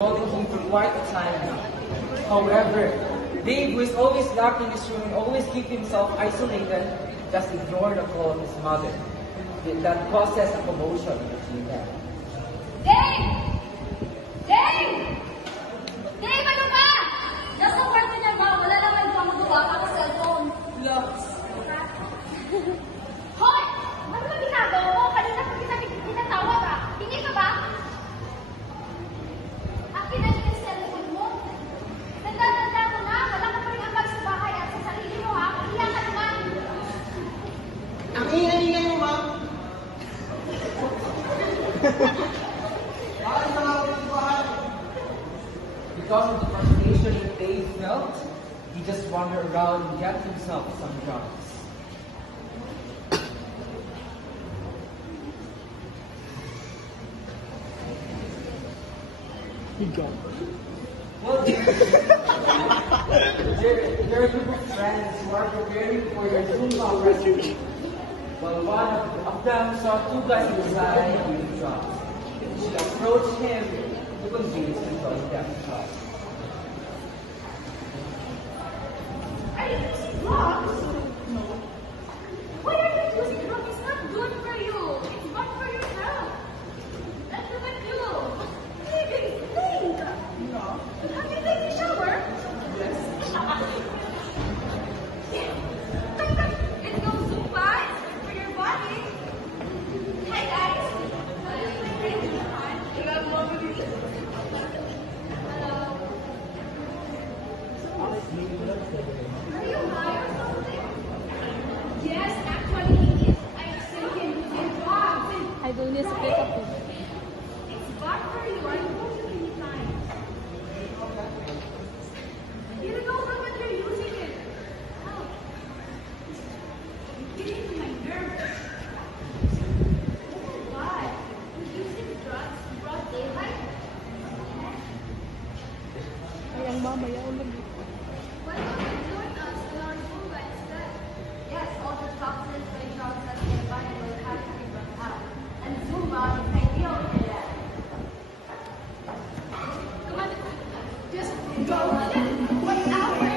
Holding him for quite a time now. However, Dave, who is always locked in his room and always keep himself isolated, just ignore the call of his mother. That causes a commotion between them. Dave! Dave! Dave, ano ba? Nasa kwarto niya ba? Wala naman ba magawa ka sa cellphone? Loves. Hoy! Ano ba ginagawa mo? Kanina pa kita tinatawag ah. Hindi ka ba? Akin na yung cellphone mo. Tanda-tanda mo na. Wala ka pa rin ambag sa bahay at sa sarili mo ha. Iyan ka naman. Ang ingay-ingay mo, ma'am. Bakit na ako ng bahay? Because of the frustration that Dave felt, he just wandered around and got himself some drugs. Well, there are a group of friends who are preparing for their Zumba recipe. Well, one of them saw two guys inside doing drugs. She approached him to convince him to join them drugs. Are you using drugs? No. Why are you using drugs? It's not good for you. It's bad for your health. Let's look at you. Baby, think. No. Have you taken a shower? Yes. It goes so fast for your body. Hi guys. You have more with me? Hello. Are you high or something? Yes, actually he is. I've seen him using drugs. I will miss pick up. It's bad for you. I told you many times. You don't know how much you're using it. How? It's getting to my nerves. Oh my God. You're using drugs in broad daylight? Ay, ang mamaya ulit. Why don't you join us in our Zumba instead? Yes, all the toxins by drugs that the body will have to be burned out. And Zumba is ideal for that. Come on, just go. 1 hour.